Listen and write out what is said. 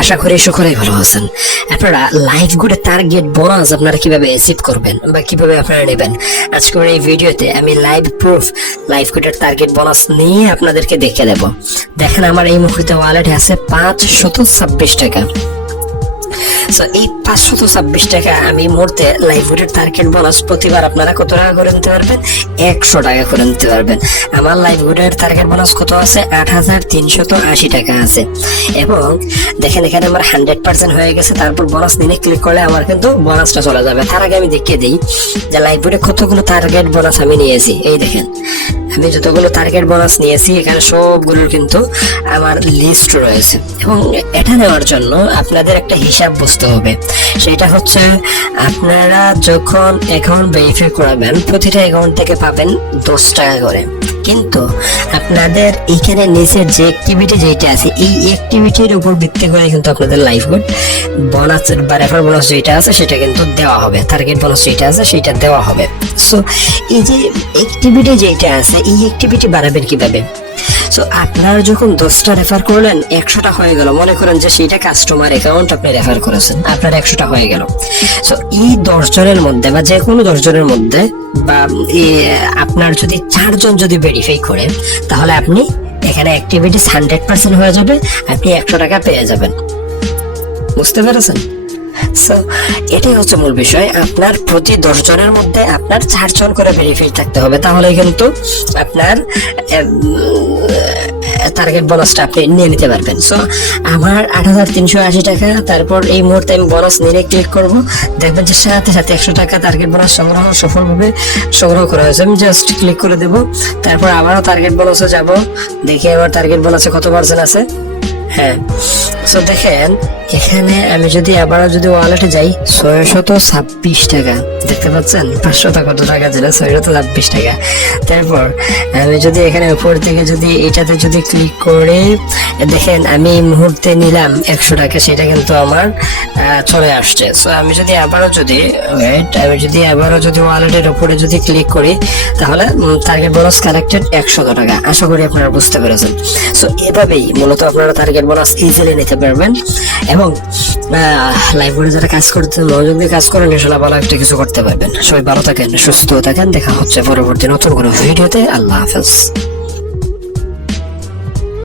আশা করি সকলেই ভালো আছেন। আপনারা লাইফ গুডে টার্গেট বোনাস আপনারা কীভাবে অ্যাচিভ করবেন বা কীভাবে আপনারা নেবেন? আজকের এই ভিডিওতে আমি লাইভ প্রুফ লাইফ গুডের টার্গেট বোনাস নিয়ে আপনাদেরকে দেখে দেব দেখেন আমার এই মুহূর্তে ওয়ালেটে আছে পাঁচ শত ছাব্বিশ টাকা। সো এই পাঁচশত ছাব্বিশ টাকা আমি মুহূর্তে লাইফউডের টার্গেট বোনাস প্রতিবার আপনারা কত টাকা করে নিতে পারবেন? একশো টাকা করে নিতে পারবেন। আমার লাইফউডের টার্গেট বোনাস কত আছে? আট হাজার তিনশত আশি টাকা আছে। এবং দেখেন, এখানে আমার হান্ড্রেড পার্সেন্ট হয়ে গেছে। তারপর বোনাস নিয়ে ক্লিক করলে আমার কিন্তু বোনাসটা চলে যাবে। তার আগে আমি দেখিয়ে দিই যে লাইফউডে কতগুলো টার্গেট বোনাস আমি নিয়েছি। এই দেখেন আমি যতগুলো টার্গেট বোনাস নিয়েছি, এখানে সবগুলোর কিন্তু আমার লিস্ট রয়েছে। এবং এটা নেওয়ার জন্য আপনাদের একটা হিসাব বুঝতে হবে। সেটা হচ্ছে, আপনারা যখন অ্যাকাউন্ট ভেরিফাই করাবেন, প্রতিটা অ্যাকাউন্ট থেকে পাবেন দশ টাকা করে। কিন্তু আপনাদের এখানে নিচের যে অ্যাক্টিভিটি যেটা আছে, এই অ্যাক্টিভিটির উপর ভিত্তি করে কিন্তু আপনাদের লাইফ গুড বোনাস বা রেফার বোনাস যেটা আছে, সেটা কিন্তু দেওয়া হবে। টার্গেট বোনাস যেটা আছে, সেটা দেওয়া হবে। সো এই যে অ্যাক্টিভিটি যেটা আছে, এই অ্যাক্টিভিটি বাড়াবেন কীভাবে? সো আপনার যখন দশটা রেফার করলেন, একশোটা হয়ে গেল। মনে করেন যে সেইটা কাস্টমার অ্যাকাউন্ট আপনি রেফার করেছেন। আপনার একশোটা হয়ে গেল। সো এই দশ জনের মধ্যে বা যে কোনো দশ জনের মধ্যে বা আপনার যদি চারজন যদি ভেরিফাই করে, তাহলে আপনি এখানে অ্যাক্টিভিটিস হান্ড্রেড পার্সেন্ট হয়ে যাবে, আপনি একশো টাকা পেয়ে যাবেন। বুঝতে পেরেছেন? সো এটাই হচ্ছে মূল বিষয়। আপনার প্রতি দশ জনের মধ্যে আপনার চারজন করে ভেরিফাই থাকতে হবে। তাহলে কিন্তু আপনার টার্গেট বোনাসটা আপনি নিয়ে নিতে পারবেন। সো আমার আট হাজার তিনশো আশি টাকা, তারপর এই মুহূর্তে আমি বোনাস নিয়ে ক্লিক করব। দেখবেন যে সাথে সাথে একশো টাকা টার্গেট বোনাস সংগ্রহ সফলভাবে সংগ্রহ করা হয়েছে। আমি জাস্ট ক্লিক করে দেব। তারপর আবারও টার্গেট বোনাসে যাব। দেখি আমার টার্গেট বোনাসে কত পার্সেন্ট আছে? হ্যাঁ। সো দেখেন, এখানে আমি যদি আবারও যদি ওয়ালেটে যাই, ছয়শত ছাব্বিশ টাকা। দেখতে পাচ্ছেন? পাঁচশত কত টাকা ছয়শত ছাব্বিশ টাকা। তারপর, আমি যদি এখানে উপর থেকে যদি এটাতে যদি ক্লিক করে, দেখেন, আমি এই মুহূর্তে নিলাম একশো টাকা, সেটা কিন্তু আমার চলে আসছে। সো আমি যদি আবারও যদি আমি যদি আবারও যদি ওয়ালেটের উপরে যদি ক্লিক করি, তাহলে টার্গেট বোনাস কালেক্টেড একশো টাকা। আশা করি আপনারা বুঝতে পেরেছেন। সো এভাবেই মূলত আপনারা টার্গেট বোনাস ইজিলি নিতে পারবেন। এবং লাইভ বোর্ডে যারা কাজ করতে, মনোযোগ দিয়ে কাজ করেন, ইনশাল্লাহ ভালো একটা কিছু করতে পারবেন। সবাই ভালো থাকেন, সুস্থ থাকেন। দেখা হচ্ছে পরবর্তী নতুন কোনো ভিডিওতে। আল্লাহ হাফেজ।